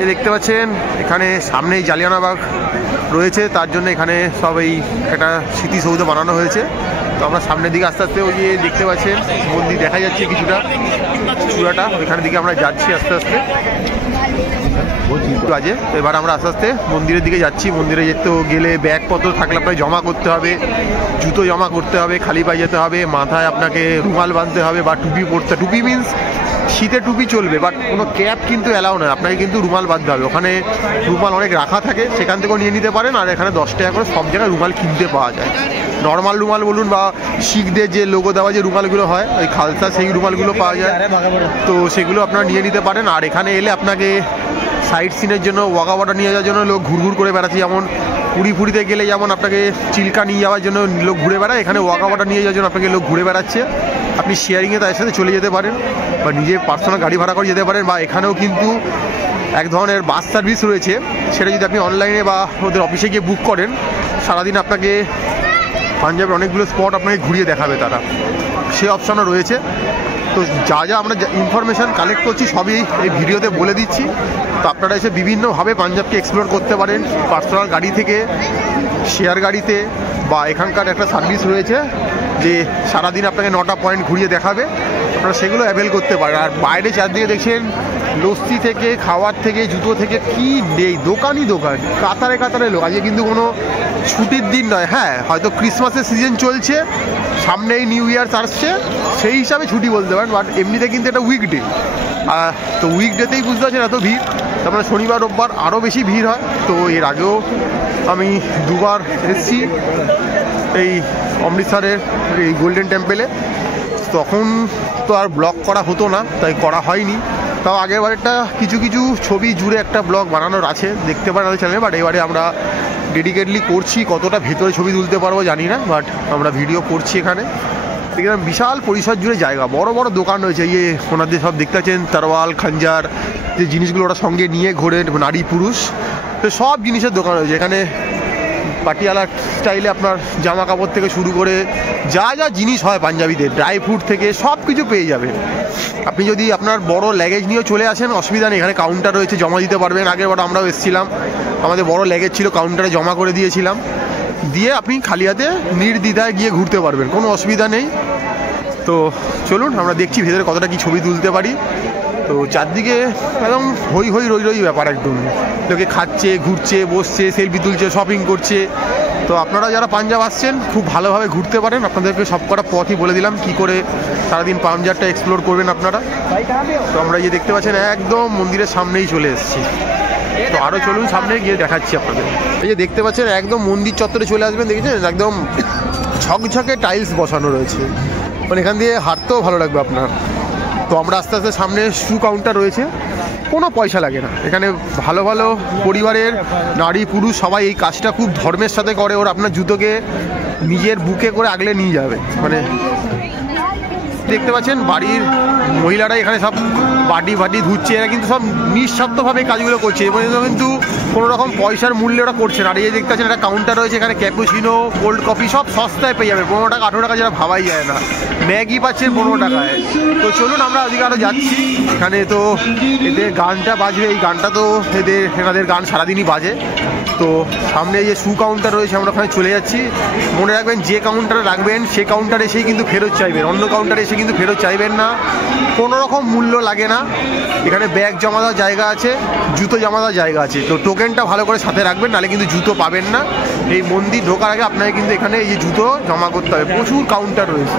এই দেখতে পাচ্ছেন এখানে সামনেই জালিয়ানওয়ালাবাগ রয়েছে, তার জন্য এখানে সব এই একটা স্মৃতিসৌধ বানানো হয়েছে। তো আমরা সামনের দিকে আস্তে আস্তে ওই যে দেখতে পাচ্ছেন মন্দির দেখা যাচ্ছে কিছুটা চূড়াটা, ওইখানের দিকে আমরা যাচ্ছি আস্তে আস্তে বাজে। তো এবার আমরা আস্তে আস্তে মন্দিরের দিকে যাচ্ছি। মন্দিরে যেতে গেলে ব্যাগপত্র থাকলে আপনাকে জমা করতে হবে, জুতো জমা করতে হবে, খালি পায়ে যেতে হবে, মাথায় আপনাকে রুমাল বাঁধতে হবে বা টুপি পরতে। টুপি মিনস শীতে টুপি চলবে, বাট কোনো ক্যাপ কিন্তু অ্যালাউ নয়, আপনাকে কিন্তু রুমাল বাঁধতে হবে। ওখানে রুমাল অনেক রাখা থাকে, সেখান থেকেও নিয়ে নিতে পারেন। আর এখানে 10 টাকা করে সব জায়গায় রুমাল কিনতে পাওয়া যায়। নর্মাল রুমাল বলুন বা শিখদের যে লোগো দেওয়া যে রুমালগুলো হয় ওই খালসা, সেই রুমালগুলো পাওয়া যায়, তো সেগুলো আপনারা নিয়ে নিতে পারেন। আর এখানে এলে আপনাকে সাইট সিনের জন্য ওয়াগা বর্ডার নিয়ে যাওয়ার জন্য লোক ঘুরঘুর করে বেড়াচ্ছে। যেমন পুরীতে গেলে যেমন আপনাকে চিল্কা নিয়ে যাওয়ার জন্য লোক ঘুরে বেড়ায়, এখানে ওয়াগা বর্ডার নিয়ে যাওয়ার জন্য আপনাকে লোক ঘুরে বেড়াচ্ছে। আপনি শেয়ারিংয়ে তাদের সাথে চলে যেতে পারেন বা নিজে পার্সোনাল গাড়ি ভাড়া করে যেতে পারেন, বা এখানেও কিন্তু এক ধরনের বাস সার্ভিস রয়েছে, সেটা যদি আপনি অনলাইনে বা ওদের অফিসে গিয়ে বুক করেন, সারাদিন আপনাকে পাঞ্জাবের অনেকগুলো স্পট আপনাকে ঘুরিয়ে দেখাবে তারা, সে অপশানও রয়েছে। তো যা যা আমরা ইনফরমেশান কালেক্ট করছি সবই এই ভিডিওতে বলে দিচ্ছি। তো আপনারা এসে বিভিন্নভাবে পাঞ্জাবকে এক্সপ্লোর করতে পারেন, পার্সোনাল গাড়ি থেকে, শেয়ার গাড়িতে, বা এখানকার একটা সার্ভিস রয়েছে যে সারাদিন আপনাকে 9টা পয়েন্ট ঘুরিয়ে দেখাবে, আপনারা সেগুলো অ্যাভেল করতে পারেন। আর বাইরে চারদিকে দেখছেন লস্যি থেকে, খাওয়ার থেকে, জুতো থেকে কি নেই, দোকানই দোকান, কাতারে কাতারে লোক। আজকে কিন্তু কোনো ছুটির দিন নয়, হ্যাঁ হয়তো ক্রিসমাসের সিজন চলছে, সামনেই নিউ ইয়ার আসছে, সেই হিসাবে ছুটি বলতে পারেন, বাট এমনিতে কিন্তু এটা উইকডে। তো উইকডেতেই বুঝতে পারছেন এত ভিড়, তারপরে শনিবার রোববার আরও বেশি ভিড় হয়। তো এর আগেও আমি 2বার এসেছি এই অমৃতসরের এই গোল্ডেন টেম্পেলে, তখন তো আর ব্লগ করা হতো না, তাই করা হয়নি। তাও আগের বারেরটা কিছু কিছু ছবি জুড়ে একটা ব্লগ বানানোর আছে, দেখতে পারেন আমাদের চ্যানেলে। বাট এবারে আমরা ডেডিকেটলি করছি, কতটা ভেতরে ছবি তুলতে পারবো জানি না, বাট আমরা ভিডিও করছি। এখানে দেখলাম বিশাল পরিসর জুড়ে জায়গা, বড় বড় দোকান রয়েছে। ইয়ে ওনাদের সব দেখতে পাচ্ছেন তারওয়াল খঞ্জার যে জিনিসগুলো ওরা সঙ্গে নিয়ে ঘোরে, নারী পুরুষ, তো সব জিনিসের দোকান রয়েছে এখানে। পাটিয়ালা স্টাইলে আপনার জামা কাপড় থেকে শুরু করে যা যা জিনিস হয় পাঞ্জাবিদের, ড্রাই ফ্রুট থেকে সব কিছু পেয়ে যাবেন। আপনি যদি আপনার বড় ল্যাগেজ নিয়েও চলে আসেন অসুবিধা নেই, এখানে কাউন্টার রয়েছে, জমা দিতে পারবেন। আগের বার আমরাও এসেছিলাম, আমাদের বড় ল্যাগেজ ছিল, কাউন্টারে জমা করে দিয়েছিলাম, দিয়ে আপনি খালি হাতে নির্দ্বিধায় গিয়ে ঘুরতে পারবেন, কোনো অসুবিধা নেই। তো চলুন আমরা দেখছি ভেতরে কতটা কি ছবি তুলতে পারি। তো চারদিকে একদম হই হই রই রই ব্যাপার, একদম লোকে খাচ্ছে, ঘুরছে, বসছে, সেলফি তুলছে, শপিং করছে। তো আপনারা যারা পাঞ্জাব আসছেন খুব ভালোভাবে ঘুরতে পারেন। আপনাদেরকে সব কটা পথই বলে দিলাম কী করে সারাদিন পাঞ্জাবটা এক্সপ্লোর করবেন আপনারা। তো আমরা যে দেখতে পাচ্ছেন একদম মন্দিরের সামনেই চলে এসেছি। তো আরও চলুন সামনে গিয়ে দেখাচ্ছি আপনাদের। এই যে দেখতে পাচ্ছেন একদম মন্দির চত্বরে চলে আসবেন, দেখেছেন একদম ঝকঝকে টাইলস বসানো রয়েছে, মানে এখান দিয়ে হাঁটতেও ভালো লাগবে আপনার। তো আমরা আস্তে আস্তে সামনে শু কাউন্টার রয়েছে, কোনো পয়সা লাগে না। এখানে ভালো ভালো পরিবারের নারী পুরুষ সবাই এই কাজটা খুব ধর্মের সাথে করে। ওরা আপনার জুতোকে নিজের বুকে করে আগলে নিয়ে যাবে। মানে দেখতে পাচ্ছেন বাড়ির মহিলারা এখানে সব বাটি ধুচ্ছে, এরা কিন্তু সব নিঃস্বার্থভাবে কাজগুলো করছে, এবং কিন্তু কোনো রকম পয়সার মূল্যে ওরা করছে না। আর এই দেখতে পাচ্ছেন একটা কাউন্টার রয়েছে, এখানে ক্যাপুচিনো, কোল্ড কফি সব সস্তায় পেয়ে যাবে, 15 টাকা 18 টাকা, যেটা ভাবাই যায় না। ম্যাগি পাচ্ছেন 15 টাকায়। তো চলুন আমরা ওদিকে আরও যাচ্ছি। এখানে তো এদের গানটা বাজবে, এই গানটা তো এনাদের গান সারাদিনই বাজে। তো সামনে যে শু কাউন্টার রয়েছে আমরা ওখানে চলে যাচ্ছি। মনে রাখবেন যে কাউন্টারে রাখবেন সেই কাউন্টারে এসেই কিন্তু ফেরত চাইবেন, অন্য কাউন্টারে এসে কিন্তু ফেরত চাইবেন না, কোনো রকম মূল্য লাগে না। এখানে ব্যাগ জমা দেওয়ার জায়গা আছে, জুতো জমা দেওয়ার জায়গা আছে। তো টোকেনটা ভালো করে সাথে রাখবেন, নাহলে কিন্তু জুতো পাবেন না। এই মন্দির ঢোকার আগে আপনাকে কিন্তু এখানে এই যে জুতো জমা করতে হবে, প্রচুর কাউন্টার রয়েছে।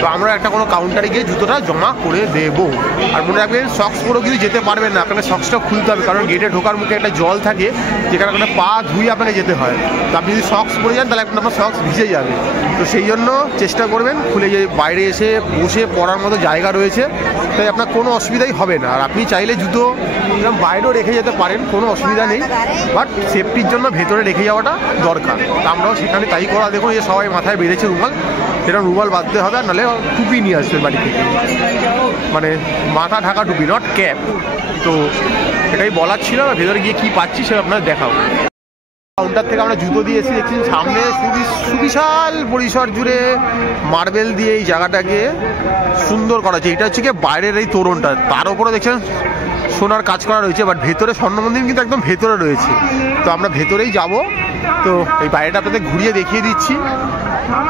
তো আমরা একটা কোনো কাউন্টারে গিয়ে জুতোটা জমা করে দেবো। আর মনে রাখবেন সক্স পরেও কিন্তু যেতে পারবেন না, আপনাকে সক্সটা খুলতে হবে, কারণ গেটে ঢোকার মুখে একটা জল থাকে যেখানে আপনার পা ধুয়ে আপনাকে যেতে হয়। তো আপনি যদি সক্স পরে যান তাহলে আপনার সক্স ভিজে যাবে। তো সেই জন্য চেষ্টা করবেন খুলে, যে বাইরে এসে বসে পড়ার মতো জায়গা রয়েছে, তাই আপনার কোনো অসুবিধাই হবে না। আর আপনি চাইলে জুতো বাইরেও রেখে যেতে পারেন, কোনো অসুবিধা নেই, বাট সেফটির জন্য ভেতরে রেখে যাওয়াটা দরকার। তো আমরাও সেখানে তাই করা। দেখুন এই সবাই মাথায় বেঁধেছে রুমাল, সেটা রুমাল বাঁধতে হবে, আর নাহলে টুপি নিয়ে আসবেন বাড়ি থেকে, মানে মাথা ঢাকা টুপি, নট ক্যাপ। তো এটাই বলার ছিল। ভেতরে গিয়ে কী পাচ্ছি সেটা আপনার দেখাবো। কাউন্টার থেকে আমরা জুতো দিয়ে এসে দেখছি সামনে সুবিশাল পরিসর জুড়ে মার্বেল দিয়ে এই জায়গাটাকে সুন্দর করা হচ্ছে। এটা হচ্ছে কি বাইরের এই তোরণটা, তার উপরে দেখছেন সোনার কাজ করা রয়েছে, বাট ভেতরে স্বর্ণ মন্দির কিন্তু একদম ভেতরে রয়েছে। তো আমরা ভেতরেই যাব। তো এই বাইরেটা আপনাদের ঘুরিয়ে দেখিয়ে দিচ্ছি।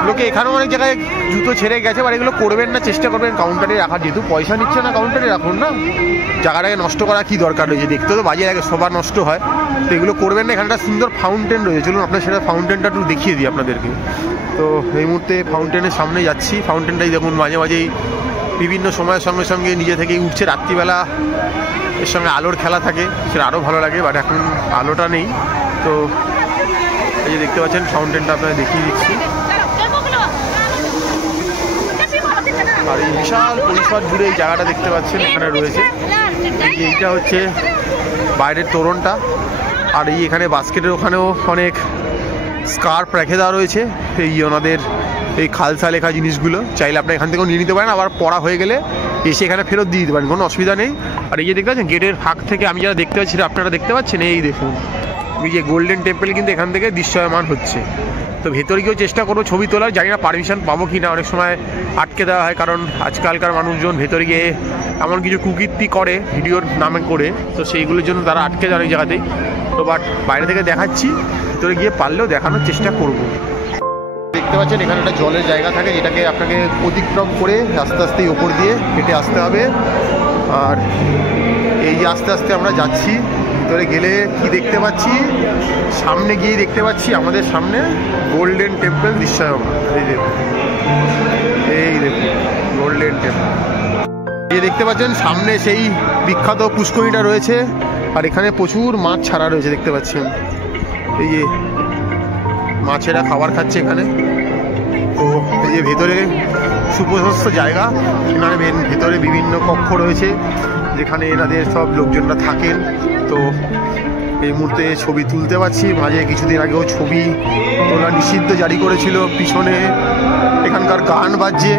লোকে এখানেও অনেক জায়গায় জুতো ছেড়ে গেছে, বাট এগুলো করবেন না, চেষ্টা করবেন কাউন্টারে রাখার, যেহেতু পয়সা নিচ্ছে না কাউন্টারে রাখুন না, জায়গাটাকে নষ্ট করা কি দরকার রয়েছে, দেখতে তো বাজে লাগে, সবার নষ্ট হয়, তো এগুলো করবেন না। এখানটা সুন্দর ফাউন্টেন রয়েছে, চলুন আপনার সেটা ফাউন্টেনটা একটু দেখিয়ে দিই আপনাদেরকে। তো এই মুহূর্তে ফাউন্টেনের সামনে যাচ্ছি। ফাউন্টেনটাই দেখুন মাঝে মাঝেই বিভিন্ন সময়ের সঙ্গে সঙ্গে নিজে থেকেই উঠছে, রাত্রিবেলা এর সঙ্গে আলোর খেলা থাকে, সেটা আরও ভালো লাগে, বাট এখন আলোটা নেই। তো এই যে দেখতে পাচ্ছেন ফাউন্টেনটা আপনাদের দেখিয়ে দিচ্ছি। আর এই বিশাল পরিসর জুড়ে এই জায়গাটা দেখতে পাচ্ছেন এখানে রয়েছে। এইটা হচ্ছে বাইরের তোরণটা, আর এই এখানে বাস্কেটের ওখানেও অনেক স্কার্ফ রেখে দেওয়া রয়েছে, এই ওনাদের এই খালসা লেখা জিনিসগুলো চাইলে আপনার এখান থেকেও নিয়ে নিতে পারেন, আবার পড়া হয়ে গেলে এসে এখানে ফেরত দিয়ে দিতে পারেন, কোনো অসুবিধা নেই। আর এই যে দেখতে পাচ্ছেন গেটের ফাঁক থেকে আমি যারা দেখতে পাচ্ছি আপনারা দেখতে পাচ্ছেন, এই দেখুন এই যে গোল্ডেন টেম্পল কিন্তু এখান থেকে দৃশ্যমান হচ্ছে। তো ভেতরে গিয়েও চেষ্টা করবো ছবি তোলার, জানি না পারমিশন পাবো কি না, অনেক সময় আটকে দেওয়া হয়, কারণ আজকালকার মানুষজন ভেতরে গিয়ে এমন কিছু কুকীর্তি করে ভিডিওর নামে করে, তো সেইগুলোর জন্য তারা আটকে যায় অনেক জায়গাতেই। তো বাট বাইরে থেকে দেখাচ্ছি, ভিতরে গিয়ে পারলেও দেখানোর চেষ্টা করব। দেখতে পাচ্ছেন এখানে একটা জলের জায়গা থাকে, যেটাকে আপনাকে অতিক্রম করে আস্তে আস্তে ওপর দিয়ে হেঁটে আসতে হবে। আর এই যে আস্তে আস্তে আমরা যাচ্ছি, ভিতরে গেলে কি দেখতে পাচ্ছি, সামনে গিয়ে দেখতে পাচ্ছি আমাদের সামনে গোল্ডেন টেম্পল দৃশ্যমান। এই দেখুন গোল্ডেন টেম্পল, এই দেখতে পাচ্ছেন সামনে সেই বিখ্যাত পুষ্করিণীটা রয়েছে, আর এখানে প্রচুর মাছ ছাড়া রয়েছে দেখতে পাচ্ছেন। এই যে মাছেরা খাবার খাচ্ছে এখানে। তো এই যে ভেতরে সুপ্রশস্ত জায়গা, এখানে ভেতরে বিভিন্ন কক্ষ রয়েছে যেখানে এনাদের সব লোকজনরা থাকেন। তো এই মুহূর্তে ছবি তুলতে পারছি, মাঝে কিছুদিন আগেও ছবি তোলা নিষিদ্ধ জারি করেছিল। পিছনে এখানকার গান বাজছে,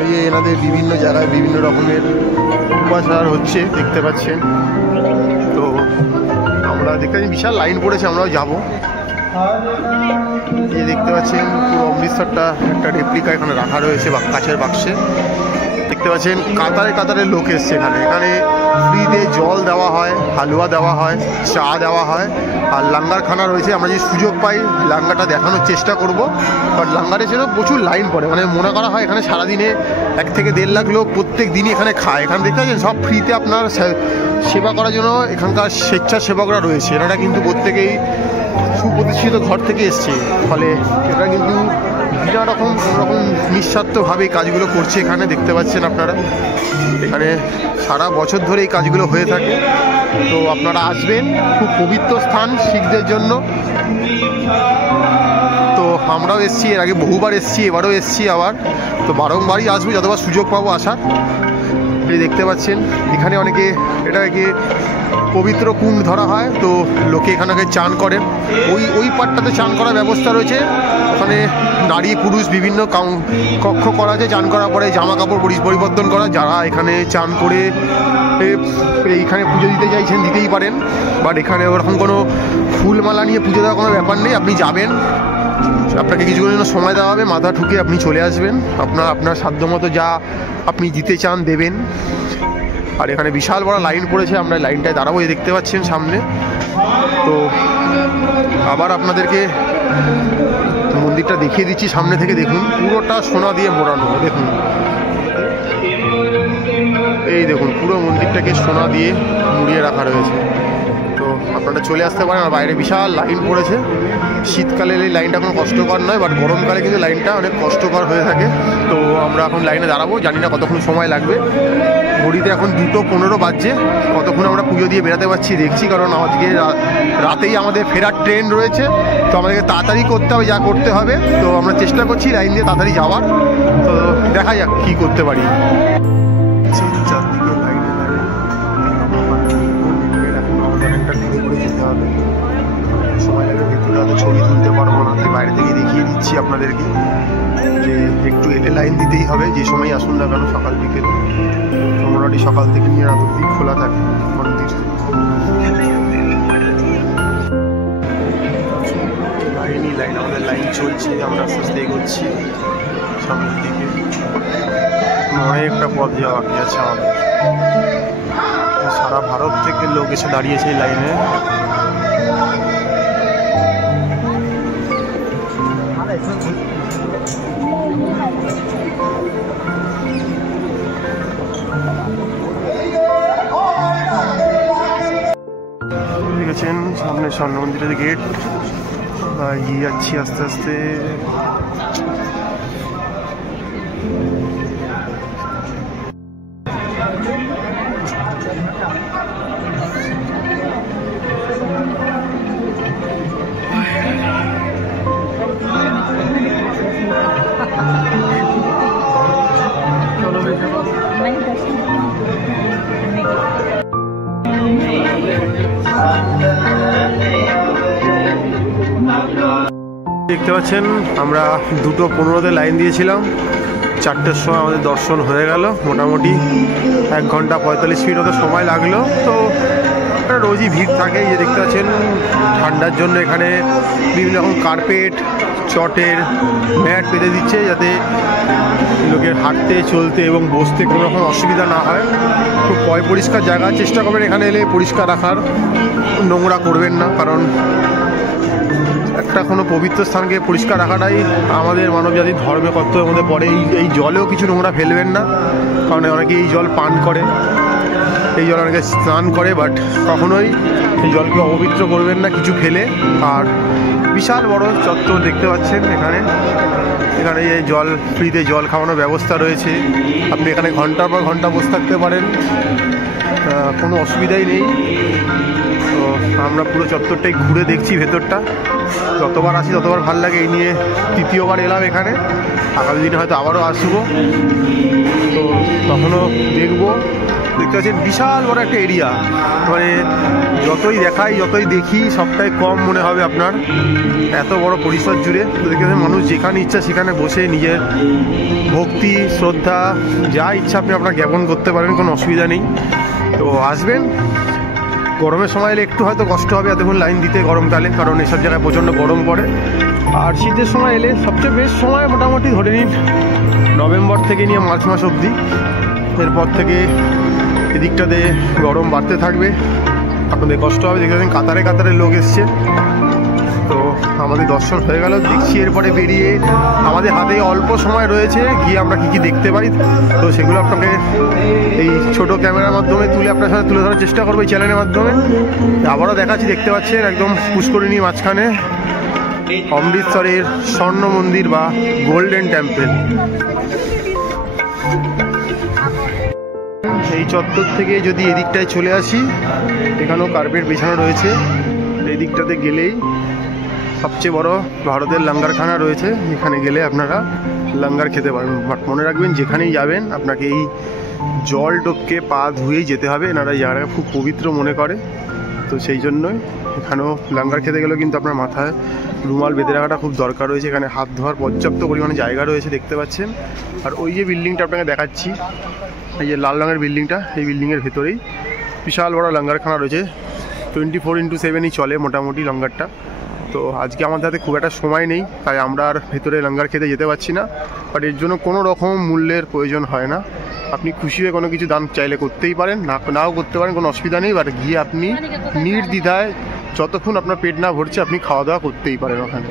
এই যে এনাদের বিভিন্ন জায়গায় বিভিন্ন রকমের উপাচার হচ্ছে দেখতে পাচ্ছেন। তো আমরা দেখতে পাচ্ছি বিশাল লাইন পড়েছে, আমরাও যাবো। এই দেখতে পাচ্ছেন পুরো অমৃতসরটা একটা রেপ্লিকা এখানে রাখা রয়েছে কাঁচের বাক্সে। দেখতে পাচ্ছেন কাতারে কাতারে লোক এসছে এখানে। এখানে ফ্রিতে জল দেওয়া হয়, হালুয়া দেওয়া হয়, চা দেওয়া হয়, আর লাঙ্গারখানা রয়েছে। আমরা যদি সুযোগ পাই লাঙ্গাটা দেখানোর চেষ্টা করব, বাট লাঙ্গারের জন্য প্রচুর লাইন পড়ে। মানে মনে করা হয় এখানে সারাদিনে 1 থেকে 1.5 লাখ লোক প্রত্যেক দিনই এখানে খায়। এখানে দেখতে পাচ্ছেন সব ফ্রিতে আপনার সেবা করার জন্য এখানকার স্বেচ্ছাসেবকরা রয়েছে। এনারা কিন্তু প্রত্যেকেই সুপ্রতিষ্ঠিত ঘর থেকে এসছে, ফলে এটা কিন্তু বিনা রকম কোনোরকম নিঃস্বার্থভাবে এই কাজগুলো করছে। এখানে দেখতে পাচ্ছেন আপনারা, এখানে সারা বছর ধরে এই কাজগুলো হয়ে থাকে। তো আপনারা আসবেন, খুব পবিত্র স্থান শিখদের জন্য। তো আমরাও এসছি, এর আগে বহুবার এসছি, এবারও এসছি আবার। তো বারংবারই আসবো যতবার সুযোগ পাবো আসার। দেখতে পাচ্ছেন এখানে অনেকে এটাকে পবিত্র কুণ্ড ধরা হয়, তো লোকে এখানে চান করেন। ওই পাটটাতে চান করার ব্যবস্থা রয়েছে, ওখানে নারী পুরুষ বিভিন্ন কক্ষ করা আছে। চান করার পরে জামা কাপড় পরিবর্তন করা, যারা এখানে চান করে এইখানে পুজো দিতে চাইছেন দিতেই পারেন, বাট এখানে ওরকম কোনো ফুলমালা নিয়ে পুজো দেওয়ার কোনো ব্যাপার নেই। আপনি যাবেন, আপনাকে কিছুক্ষণের জন্য সময় দেওয়া হবে, মাথা ঠুকে আপনি চলে আসবেন, আপনার সাধ্যমতো যা আপনি দিতে চান দেবেন। আর এখানে বিশাল বড় লাইন পড়েছে, আমরা লাইনটায় দাঁড়াবো, এই দেখতে পাচ্ছেন সামনে। তো আবার আপনাদেরকে মন্দিরটা দেখিয়ে দিচ্ছি সামনে থেকে। দেখুন পুরোটা সোনা দিয়ে মোড়ানো, দেখুন এই দেখুন পুরো মন্দিরটাকে সোনা দিয়ে মুড়িয়ে রাখা রয়েছে। তো আপনারা চলে আসতে পারেন। আর বাইরে বিশাল লাইন পড়েছে। শীতকালে এই লাইনটা কোনো কষ্টকর নয়, বাট গরমকালে কিন্তু লাইনটা অনেক কষ্টকর হয়ে থাকে। তো আমরা এখন লাইনে দাঁড়াবো, জানি না কতক্ষণ সময় লাগবে। ঘড়িতে এখন 2:15 বাজছে, কতক্ষণ আমরা পুজো দিয়ে বেরাতে পারছি দেখছি, কারণ আজকে রাতেই আমাদের ফেরার ট্রেন রয়েছে। তো আমাদেরকে তাড়াতাড়ি করতে হবে যা করতে হবে। তো আমরা চেষ্টা করছি লাইন দিয়ে তাড়াতাড়ি যাওয়ার। তো দেখা যাক কী করতে পারি। চারদিকে লাইনে দাঁড়িয়ে অনেকটা ঘুরে ঘুরে যেতে হবে, সময় লাগে। ভেতরে হয়তো ছবি তুলতে পারবো না, তাই বাইরে থেকে দেখিয়ে দিচ্ছি আপনাদেরকে যে একটু এলে লাইন দিতেই হবে, যে সময় আসুন না কেন, সকাল বিকেল। মোটামুটি সকাল থেকে নিয়ে রাত অবধি খোলা থাকে মন্দির। লাইন আমাদের লাইন চলছে, আমরা আস্তে আস্তে এগোচ্ছি সামনের দিকে। অনেকটা পথ যাওয়া বাকি আছে আমাদের। সারা ভারত থেকে লোক এসে দাঁড়িয়েছে এই লাইনে। দেখেছেন সামনে স্বর্ণ মন্দিরের গেট, এগিয়ে যাচ্ছি আস্তে আস্তে। দেখতে পাচ্ছেন আমরা 2:15 লাইন দিয়েছিলাম, 4টের সময় আমাদের দর্শন হয়ে গেল। মোটামুটি 1 ঘন্টা 45 মিনিট মতো সময় লাগলো। তো রোজই ভিড় থাকে। যে দেখতে পাচ্ছেন ঠান্ডার জন্য এখানে বিভিন্ন রকম কার্পেট, চটের ম্যাট পেতে দিচ্ছে, যাতে লোকের হাঁটতে চলতে এবং বসতে কোনো রকম অসুবিধা না হয়। খুব পরিষ্কার জায়গা, চেষ্টা করবেন এখানে এলে পরিষ্কার রাখার, নোংরা করবেন না, কারণ একটা কোনো পবিত্র স্থানকে পরিষ্কার রাখাটাই আমাদের মানবজাতির ধর্মে কর্তব্যের মধ্যে পড়ে। এই জলেও কিছু নোংরা ফেলবেন না, কারণ অনেকে এই জল পান করে, এই জল অনেকে স্নান করে, বাট কখনোই এই জলকে অপবিত্র করবেন না কিছু ফেলে। আর বিশাল বড় চত্বর দেখতে পাচ্ছেন এখানে এই জল ফ্রিতে জল খাওয়ানোর ব্যবস্থা রয়েছে। আপনি এখানে ঘন্টার পর ঘন্টা বসে থাকতে পারেন, কোনো অসুবিধাই নেই। তো আমরা পুরো চত্বরটাই ঘুরে দেখছি ভেতরটা, যতবার আসি ততবার ভালো লাগে। এই নিয়ে 3য়বার এলাম এখানে, আগামী দিনে হয়তো আবারও আসবো, তো তখনও দেখবো। দেখতে পাচ্ছেন বিশাল বড় একটা এরিয়া, মানে যতই দেখাই যতই দেখি সবটাই কম মনে হবে আপনার, এত বড় পরিসর জুড়ে। তো দেখতে পাচ্ছেন মানুষ যেখানে ইচ্ছা সেখানে বসে নিজের ভক্তি শ্রদ্ধা যা ইচ্ছা আপনি আপনার জ্ঞাপন করতে পারেন, কোনো অসুবিধা নেই। তো আসবেন। গরমের সময় এলে একটু হয়তো কষ্ট হবে এতক্ষণ লাইন দিতে গরমকালে, কারণ এসব জায়গায় প্রচণ্ড গরম পড়ে। আর শীতের সময় এলে সবচেয়ে বেস্ট সময় মোটামুটি ধরে নিন নভেম্বর থেকে নিয়ে মার্চ মাস অবধি। এরপর থেকে এদিকটাতে গরম বাড়তে থাকবে, আপনাদের কষ্ট হবে। দেখতে পাচ্ছেন কাতারে কাতারে লোক এসছে। তো আমাদের দর্শন হয়ে গেল, দেখছি এরপরে বেরিয়ে আমাদের হাতে অল্প সময় রয়েছে, গিয়ে আমরা কী কী দেখতে পাই, তো সেগুলো আপনাকে এই ছোট ক্যামেরার মাধ্যমে তুলে আপনার সাথে তুলে ধরার চেষ্টা করবো এই চ্যানেলের মাধ্যমে। আবারও দেখাচ্ছি, দেখতে পাচ্ছেন একদম পুষ্করিণী মাঝখানে অমৃতসরের স্বর্ণ মন্দির বা গোল্ডেন টেম্পল। এই চত্বর থেকে যদি এদিকটায় চলে আসি, এখানেও কার্পেট বিছানো রয়েছে। এই দিকটাতে গেলেই সবচেয়ে বড় ভারতের লঙ্গারখানা রয়েছে, এখানে গেলে আপনারা লঙ্গার খেতে পারবেন। বাট মনে রাখবেন যেখানেই যাবেন আপনাকে এই জল ডোবকে পা ধুয়েই যেতে হবে, এনারা এই জায়গাটাকে খুব পবিত্র মনে করে। তো সেই জন্যই এখানেও লঙ্গার খেতে গেলেও কিন্তু আপনার মাথায় রুমাল বেঁধে রাখাটা খুব দরকার রয়েছে। এখানে হাত ধোয়ার পর্যাপ্ত পরিমাণে জায়গা রয়েছে দেখতে পাচ্ছেন। আর ওই যে বিল্ডিংটা আপনাকে দেখাচ্ছি, এই যে লাল রঙের বিল্ডিংটা, এই বিল্ডিংয়ের ভেতরেই বিশাল বড় লঙ্গারখানা রয়েছে। 24x7ই চলে মোটামুটি লঙ্গারটা। তো আজকে আমাদের হাতে খুব একটা সময় নেই, তাই আমরা আর ভেতরে লঙ্গার খেতে যেতে পারছি না। বাট এর জন্য কোনো রকম মূল্যের প্রয়োজন হয় না, আপনি খুশি হয়ে কোনো কিছু দান চাইলে করতেই পারেন, নাও করতে পারেন, কোনো অসুবিধা নেই। বাট গিয়ে আপনি নির্দ্বিধায় যতক্ষণ আপনার পেট না ভরছে আপনি খাওয়া দাওয়া করতেই পারেন ওখানে।